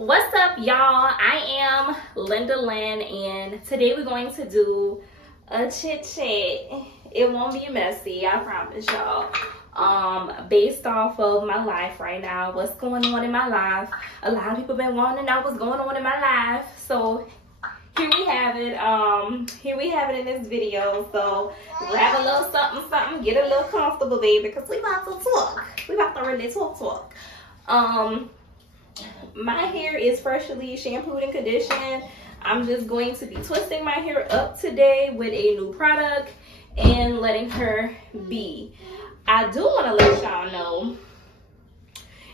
What's up, y'all? I am Linda Lynn, and today we're going to do a chit chat. It won't be messy, I promise y'all. Based off of my life right now, what's going on in my life. A lot of people been wanting to know what's going on in my life, so here we have it. Here we have it in this video. So grab a little something, get a little comfortable, baby, because we about to talk. We about to really talk. My hair is freshly shampooed and conditioned. I'm just going to be twisting my hair up today with a new product and letting her be. I do want to let y'all know,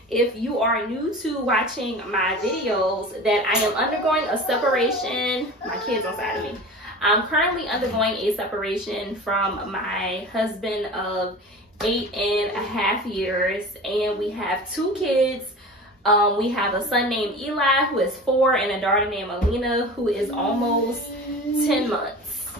if you are new to watching my videos, that I am undergoing a separation. My kids on side of me. I'm currently undergoing a separation from my husband of 8.5 years, and we have 2 kids. We have a son named Eli, who is 4, and a daughter named Alina, who is almost 10 months.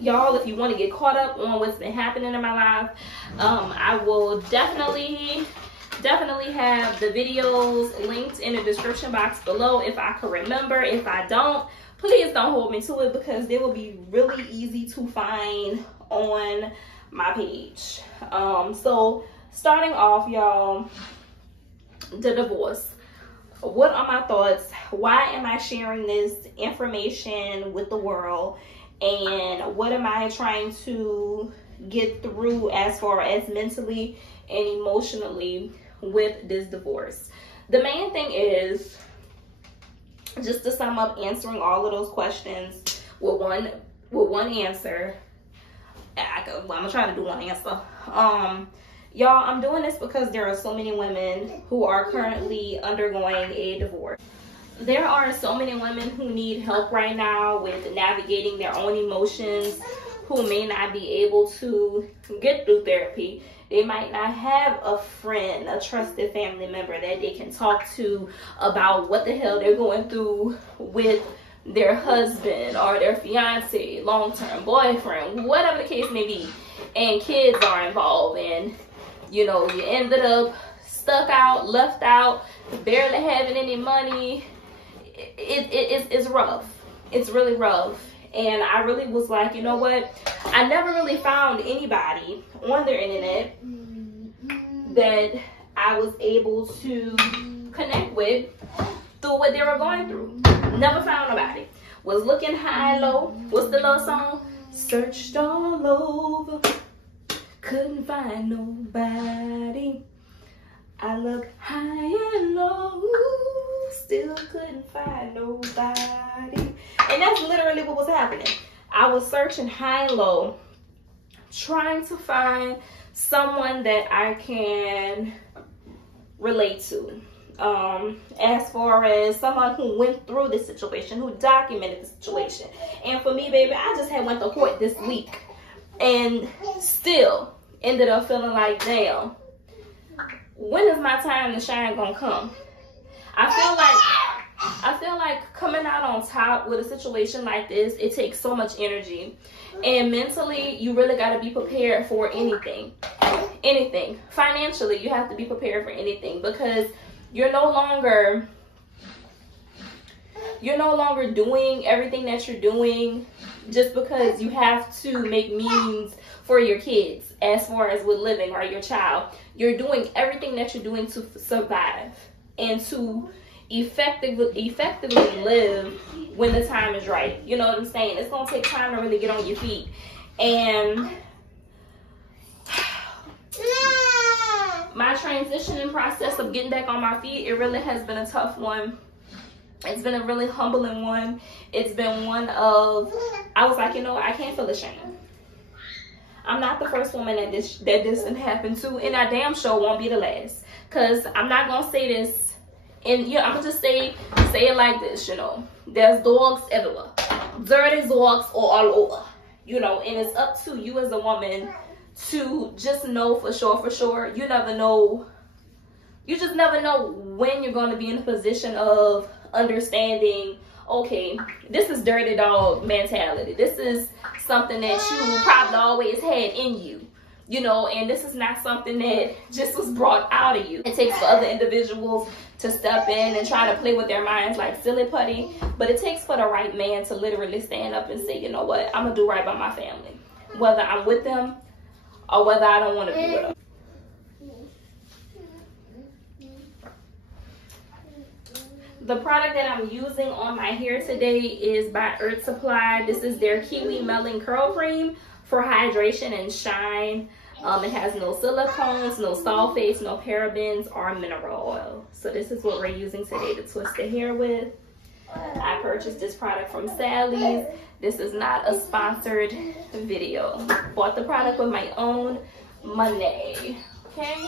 Y'all, if you want to get caught up on what's been happening in my life, I will definitely have the videos linked in the description box below if I can remember. If I don't, please don't hold me to it, because they will be really easy to find on my page. So starting off, y'all, the divorce. What are my thoughts? Why am I sharing this information with the world? And what am I trying to get through as far as mentally and emotionally with this divorce? The main thing is, just to sum up answering all of those questions with one answer. I'm gonna try to do one answer. Y'all, I'm doing this because there are so many women who are currently undergoing a divorce. There are so many women who need help right now with navigating their own emotions, who may not be able to get through therapy. They might not have a friend, a trusted family member that they can talk to about what the hell they're going through with their husband or their fiance, long-term boyfriend, whatever the case may be. And kids are involved, and you know, you ended up stuck out, left out, barely having any money. It's rough. It's really rough. And I really was like, you know what, I never really found anybody on their internet that I was able to connect with through what they were going through. Never found nobody. Was looking high and low. What's the love song? Searched all over, couldn't find nobody. I looked high and low, still couldn't find nobody. And that's literally what was happening. I was searching high and low, trying to find someone that I can relate to. As far as someone who went through the situation, who documented the situation. And for me, baby, I just had went to court this week and still ended up feeling like, damn, when is my time to shine gonna come? I feel like coming out on top with a situation like this, it takes so much energy. And mentally, you really got to be prepared for anything. Anything. Financially, you have to be prepared for anything, because you're no longer doing everything that you're doing just because you have to make means for your kids as far as with living, or your child. You're doing everything that you're doing to survive and to effectively live when the time is right. You know what I'm saying? It's gonna take time to really get on your feet. And my transitioning process of getting back on my feet, it really has been a tough one. It's been a really humbling one. It's been one of, I was like, you know, I can't feel ashamed. I'm not the first woman that this didn't happen to, and I damn sure won't be the last. Cause I'm not gonna say this, and you know, I'm gonna just say it like this, you know. There's dogs everywhere. Dirty dogs all over. You know, and it's up to you as a woman to just know for sure. You never know. You just never know when you're going to be in a position of understanding, okay, this is dirty dog mentality. This is something that you probably always had in you. You know, and this is not something that just was brought out of you. It takes for other individuals to step in and try to play with their minds like silly putty. But it takes for the right man to literally stand up and say, you know what, I'm going to do right by my family. Whether I'm with them or whether I don't want to be with them. The product that I'm using on my hair today is by Earth Supply. This is their Kiwi Melon Curl Cream for hydration and shine. It has no silicones, no sulfates, no parabens, or mineral oil. So this is what we're using today to twist the hair with. I purchased this product from Sally's. This is not a sponsored video. Bought the product with my own money. Okay.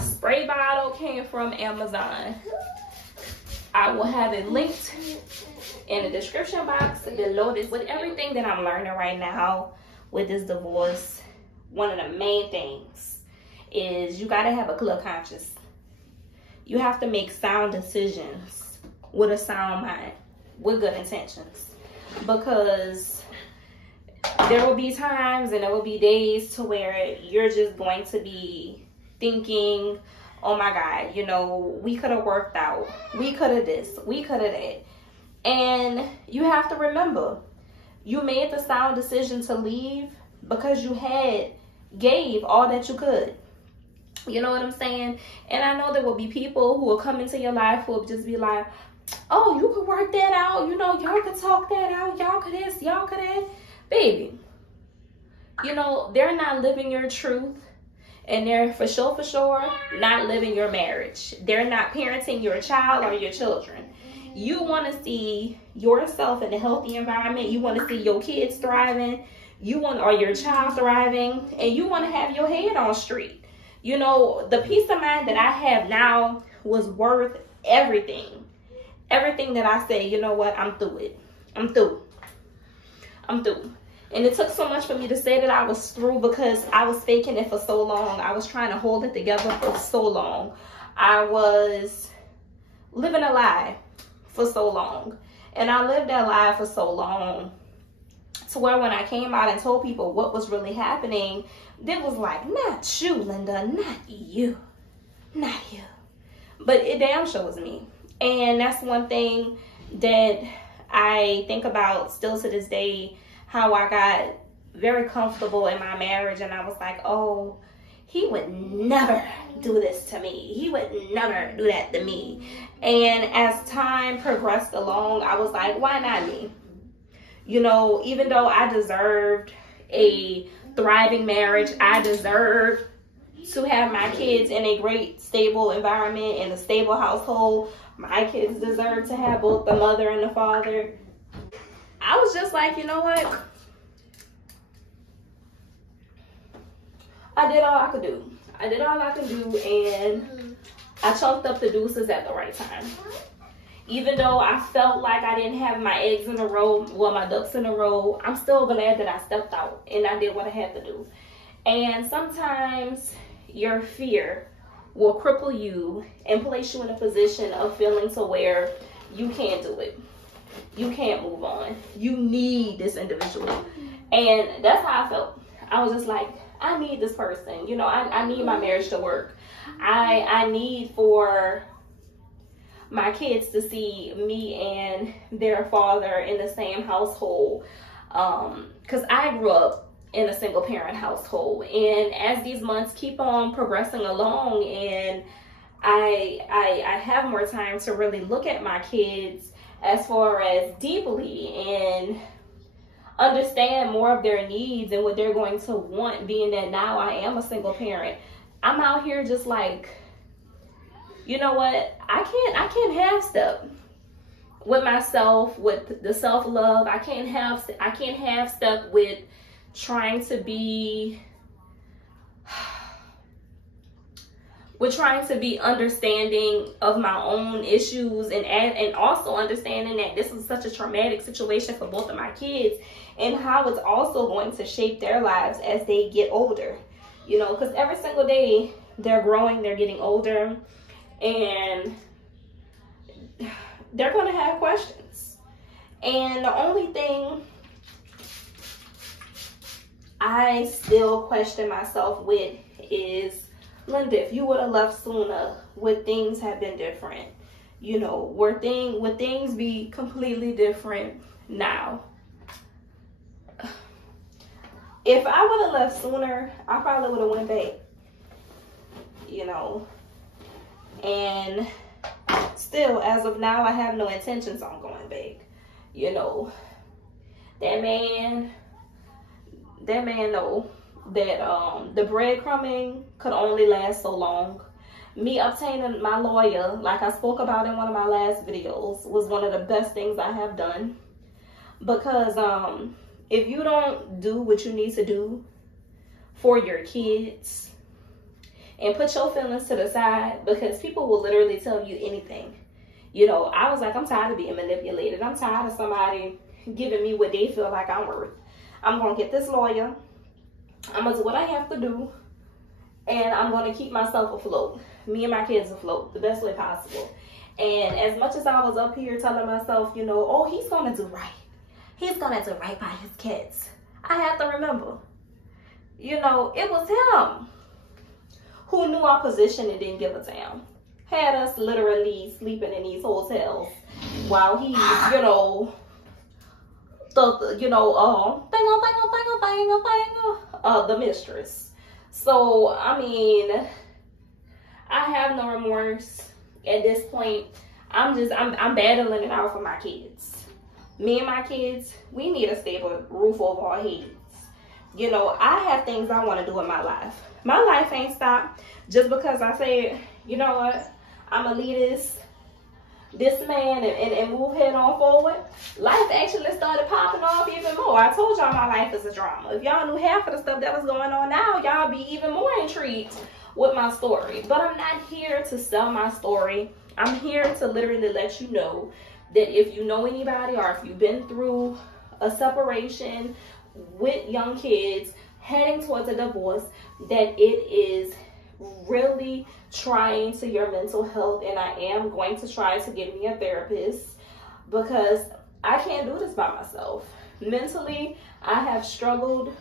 Spray bottle came from Amazon. I will have it linked in the description box below this. With everything that I'm learning right now with this divorce, one of the main things is you got to have a clear conscience. You have to make sound decisions with a sound mind, with good intentions. Because there will be times and there will be days to where you're just going to be thinking, oh my God, you know, we could have worked out. We could have this. We could have that. And you have to remember, you made the sound decision to leave because you gave all that you could. You know what I'm saying? And I know there will be people who will come into your life who will just be like, oh, you could work that out. You know, y'all could talk that out. Y'all could this, y'all could that. Baby, you know, they're not living your truth. And they're for sure not living your marriage. They're not parenting your child or your children. You want to see yourself in a healthy environment. You want to see your kids thriving. Or your child thriving. And you want to have your head on straight. You know, the peace of mind that I have now was worth everything. Everything that I say, you know what, I'm through it. I'm through. I'm through. And it took so much for me to say that I was through because I was faking it for so long. I was trying to hold it together for so long. I was living a lie for so long. And I lived that lie for so long to where when I came out and told people what was really happening, they was like, not you, Linda, not you, not you. But it damn sure was me. And that's one thing that I think about still to this day, how I got very comfortable in my marriage and I was like, oh, he would never do this to me. He would never do that to me. And as time progressed along, I was like, why not me? You know, even though I deserved a thriving marriage, I deserved to have my kids in a great, stable environment, in a stable household. My kids deserve to have both the mother and the father. I was just like, you know what? I did all I could do. I did all I could do, and I chunked up the deuces at the right time. Even though I felt like I didn't have my eggs in a row, well, my ducks in a row, I'm still glad that I stepped out and I did what I had to do. And sometimes your fear will cripple you and place you in a position of feeling to where you can't do it. You can't move on. You need this individual. And that's how I felt. I was just like, I need this person. You know, I need my marriage to work. I need for my kids to see me and their father in the same household. Because I grew up in a single parent household. And as these months keep on progressing along and I have more time to really look at my kids as far as deeply and understand more of their needs and what they're going to want, being that now I am a single parent. I'm out here just like, you know what? I can't half step with myself, with the self-love. I can't half step with trying to be understanding of my own issues and also understanding that this is such a traumatic situation for both of my kids and how it's also going to shape their lives as they get older. You know, because every single day they're growing, they're getting older, and they're going to have questions. And the only thing I still question myself with is, Linda, if you would have left sooner, would things have been different? You know, would things be completely different now? If I would have left sooner, I probably would have went back. You know, and still, as of now, I have no intentions on going back. You know, that man know that the breadcrumbing could only last so long. Me obtaining my lawyer, like I spoke about in one of my last videos, was one of the best things I have done. Because if you don't do what you need to do for your kids and put your feelings to the side, because people will literally tell you anything. You know, I was like, I'm tired of being manipulated. I'm tired of somebody giving me what they feel like I'm worth. I'm going to get this lawyer. I'm going to do what I have to do. And I'm going to keep myself afloat. Me and my kids afloat the best way possible. And as much as I was up here telling myself, you know, oh, he's going to do right. He's going to do right by his kids. I have to remember, you know, it was him who knew our position and didn't give a damn. Had us literally sleeping in these hotels while he's, you know, the mistress. So, I mean, I have no remorse at this point. I'm battling it out for my kids. Me and my kids, we need a stable roof over our heads. You know, I have things I want to do in my life. My life ain't stopped just because I said, you know what, I'm going to leave this man and move head on forward. Life actually started popping off even more. I told y'all my life is a drama. If y'all knew half of the stuff that was going on now, y'all be even more intrigued with my story. But I'm not here to sell my story. I'm here to literally let you know that if you know anybody or if you've been through a separation with young kids heading towards a divorce, that it is really trying to your mental health. And I am going to try to get me a therapist because I can't do this by myself. Mentally, I have struggled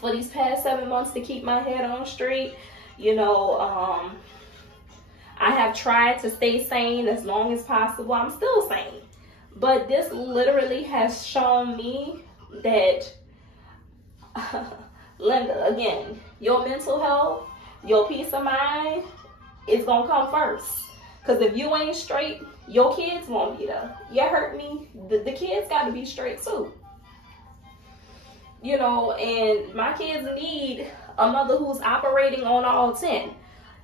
for these past 7 months to keep my head on straight. You know, I have tried to stay sane as long as possible. I'm still sane. But this literally has shown me that, Linda, again, your mental health, your peace of mind is going to come first. Because if you ain't straight, your kids won't be there. You heard me? The kids got to be straight too. You know, and my kids need a mother who's operating on all 10.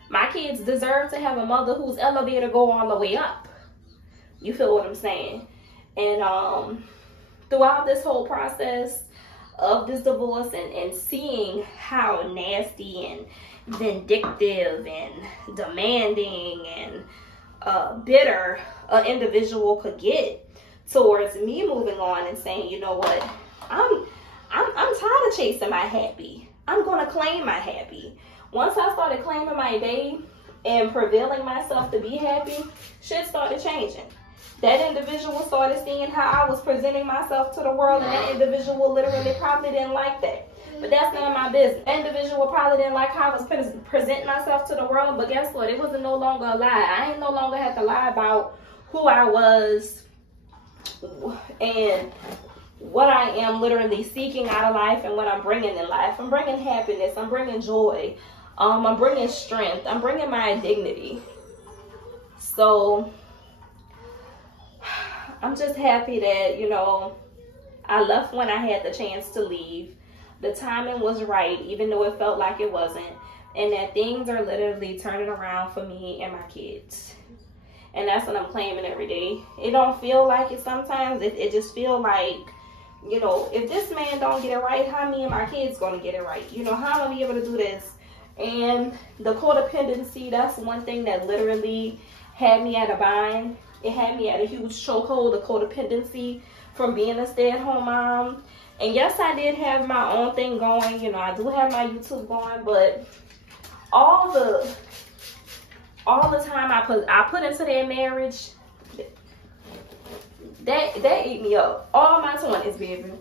My kids deserve to have a mother whose elevator go all the way up. You feel what I'm saying? And throughout this whole process of this divorce and seeing how nasty and vindictive and demanding and bitter an individual could get towards me moving on and saying, you know what, I'm tired of chasing my happy. I'm gonna claim my happy. Once I started claiming my day and prevailing myself to be happy, shit started changing. That individual started seeing how I was presenting myself to the world, and that individual literally probably didn't like that. But that's none of my business. That individual probably didn't like how I was presenting myself to the world, but guess what? It was no longer a lie. I ain't no longer had to lie about who I was and what I am literally seeking out of life and what I'm bringing in life. I'm bringing happiness. I'm bringing joy. I'm bringing strength. I'm bringing my dignity. So I'm just happy that, you know, I left when I had the chance to leave. The timing was right, even though it felt like it wasn't. And that things are literally turning around for me and my kids. And that's what I'm claiming every day. It don't feel like it sometimes. It just feel like, you know, if this man don't get it right, how me and my kids gonna get it right? You know, how am I gonna be able to do this? And the codependency, that's one thing that literally had me at a bind. It had me at a huge chokehold, the codependency from being a stay-at-home mom. And yes, I did have my own thing going. You know, I do have my YouTube going, but all the time I put into that marriage, that ate me up. All my 20s, baby.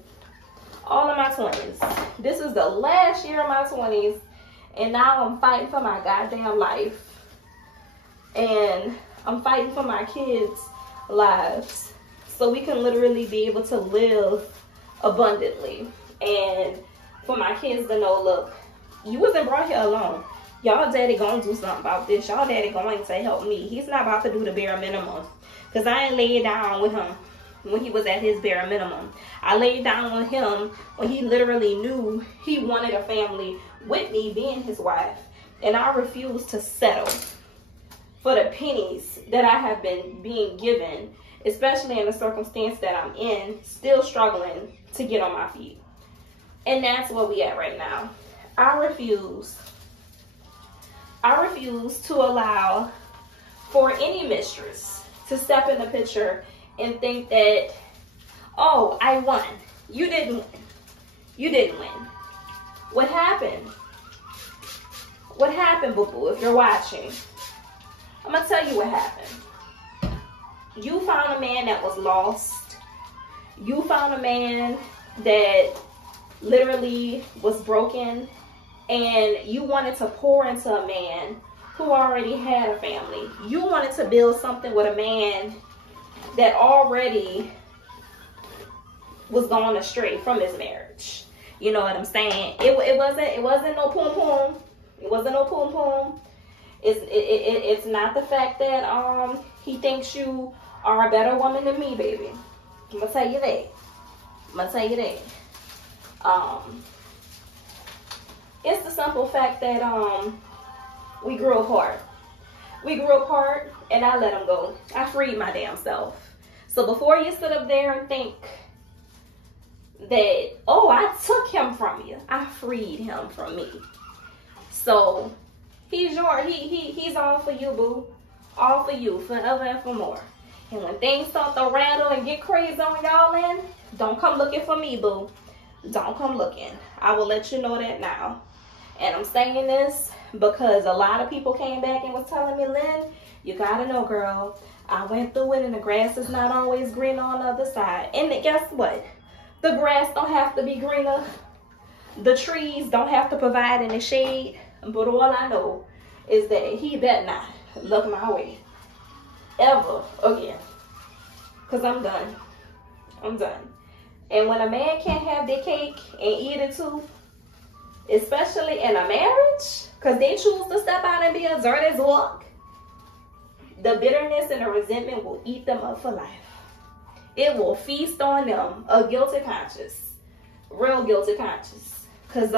all of my 20s. This is the last year of my 20s, and now I'm fighting for my goddamn life. And I'm fighting for my kids' lives, so we can literally be able to live abundantly. And for my kids to know, look, you wasn't brought here alone. Y'all daddy gonna do something about this. Y'all daddy going to help me. He's not about to do the bare minimum. Because I ain't laid down with him when he was at his bare minimum. I laid down with him when he literally knew he wanted a family with me being his wife. And I refuse to settle for the pennies that I have been being given, especially in the circumstance that I'm in, still struggling to get on my feet. And that's where we at right now. I refuse to allow for any mistress to step in the picture and think that, oh, I won. You didn't win. You didn't win. What happened? What happened, boo-boo, if you're watching? I'm going to tell you what happened. You found a man that was lost. You found a man that literally was broken. And you wanted to pour into a man who already had a family. You wanted to build something with a man that already was going astray from his marriage. You know what I'm saying? It wasn't no poom poom. It wasn't no poom poom. It's not the fact that he thinks you are a better woman than me, baby. I'm gonna tell you that. I'm gonna tell you that. It's the simple fact that we grew apart. We grew apart, and I let him go. I freed my damn self. So before you sit up there and think that, oh, I took him from you, I freed him from me. So he's he's all for you, boo. All for you, forever and for more. And when things start to rattle and get crazy on y'all end, don't come looking for me, boo. Don't come looking. I will let you know that now. And I'm saying this because a lot of people came back and was telling me, Lynn, you gotta know, girl, I went through it and the grass is not always green on the other side. And guess what? The grass don't have to be greener. The trees don't have to provide any shade. But all I know is that he better not look my way ever again. Because I'm done. I'm done. And when a man can't have their cake and eat it too, especially in a marriage, because they choose to step out and be a dirty walk, the bitterness and the resentment will eat them up for life. It will feast on them a guilty conscience, real guilty conscience. Because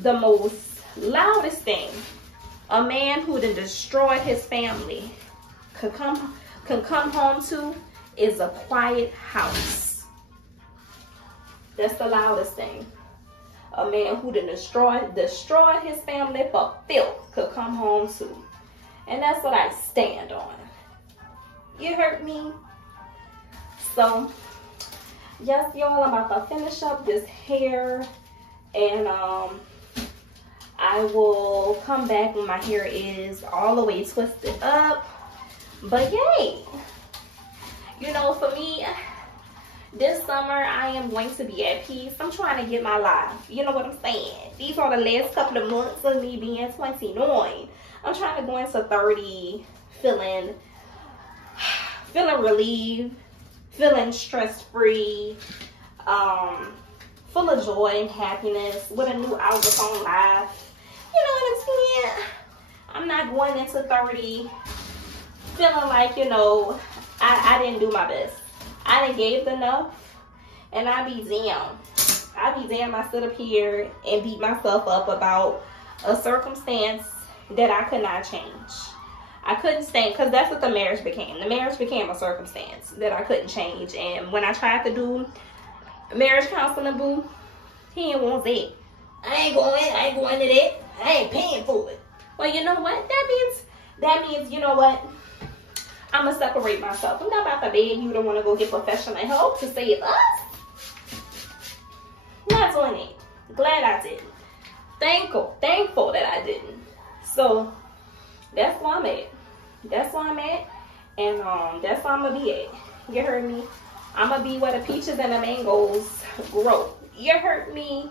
the most loudest thing a man who done destroyed his family can come home to is a quiet house. That's the loudest thing a man who done destroyed his family for filth could come home to. And that's what I stand on. You heard me? So, yes, y'all, I'm about to finish up this hair. And I will come back when my hair is all the way twisted up. But yay! You know, for me, this summer, I am going to be at peace. I'm trying to get my life. You know what I'm saying? These are the last couple of months of me being 29. I'm trying to go into 30 feeling relieved, feeling stress-free, full of joy and happiness, with a new outlook on life. You know what I'm saying? I'm not going into 30 feeling like, you know, I didn't do my best. I done gave enough, and I be damn. I sit up here and beat myself up about a circumstance that I could not change. I couldn't stand, because that's what the marriage became. The marriage became a circumstance that I couldn't change. And when I tried to do marriage counseling, boo, he didn't want that. I ain't going to that. I ain't paying for it. Well, you know what? That means, you know what? I'm going to separate myself. I'm not about to beg you to want to go get professional help to save us. Not doing it. Glad I didn't. Thankful that I didn't. So, that's where I'm at. That's where I'm at. And that's where I'm going to be at. You heard me? I'm going to be where the peaches and the mangoes grow. you hurt me,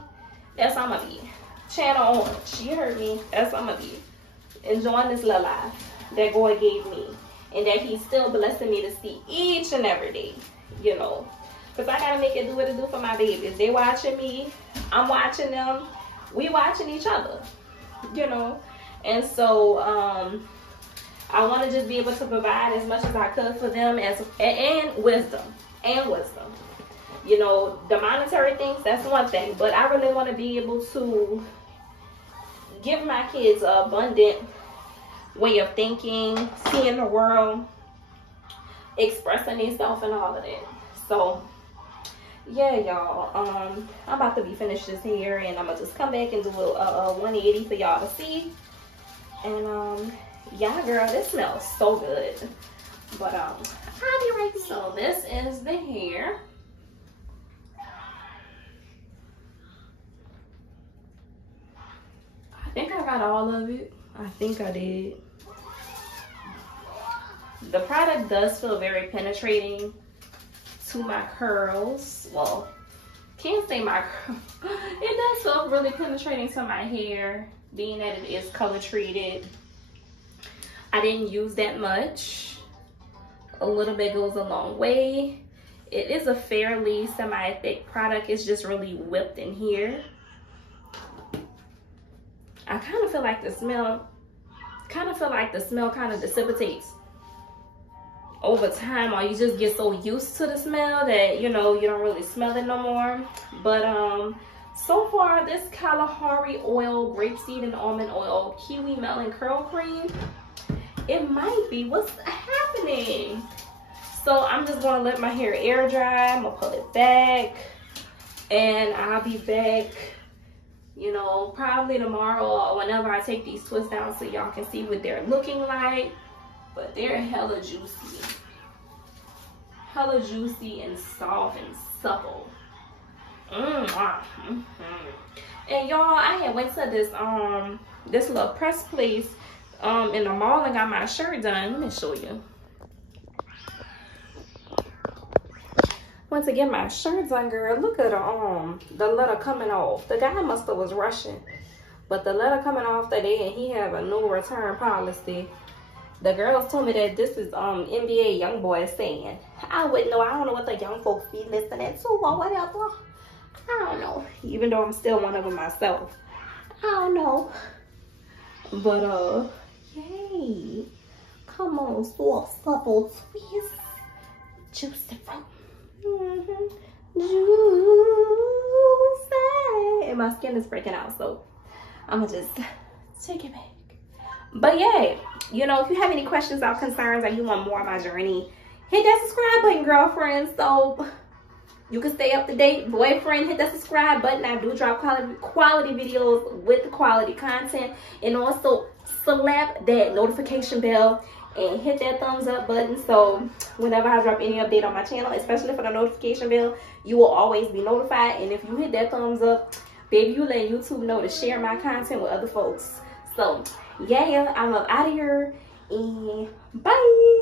that's how I'm gonna be. Channel Orange, you heard me, that's how I'm gonna be. Enjoying this little life that God gave me, and that he's still blessing me to see each and every day, you know. Because I gotta make it do what it do for my babies. They watching me, I'm watching them, we watching each other, you know. And so I want to just be able to provide as much as I could for them, and wisdom. You know, the monetary things, that's one thing, but I really want to be able to give my kids an abundant way of thinking, seeing the world, expressing themselves, and all of that. So yeah, y'all, I'm about to be finished this hair, and I'm gonna just come back and do a 180 for y'all to see. And yeah, girl, this smells so good. But I'll be right back. So this is the hair. I think I got all of it. I think I did. The product does feel very penetrating to my curls. Well, can't say my curls. It does feel really penetrating to my hair, being that it is color treated. I didn't use that much. A little bit goes a long way. It is a fairly semi-thick product. It's just really whipped in here. I kind of feel like the smell kind of dissipates over time, or you just get so used to the smell that, you know, you don't really smell it no more. But so far, this Kalahari oil, grapeseed and almond oil, kiwi melon curl cream, it might be what's happening. So I'm just gonna let my hair air dry. I'm gonna pull it back, and I'll be back, you know, probably tomorrow or whenever I take these twists down so y'all can see what they're looking like. But they're hella juicy and soft and supple. And y'all, I had went to this little press place in the mall and got my shirt done. Let me show you. Went to get my shirt done, girl. Look at the letter coming off. The guy must have was rushing, but the letter coming off today, and he have a no return policy. The girls told me that this is NBA young boy saying. I wouldn't know. I don't know what the young folks be listening to or whatever. I don't know. Even though I'm still one of them myself. I don't know. But yay. Come on, soft, supple twist. Juicy fruit. Juicy. And my skin is breaking out, so I'm gonna just take it back. But yeah, you know, if you have any questions or concerns, or you want more of my journey, hit that subscribe button, girlfriend, so you can stay up to date. Boyfriend, hit that subscribe button. I do drop quality videos with quality content, and also slap that notification bell and hit that thumbs up button, so whenever I drop any update on my channel, especially for the notification bell, you will always be notified. And if you hit that thumbs up, baby, you let YouTube know to share my content with other folks. So yeah, I'm up out of here, and bye.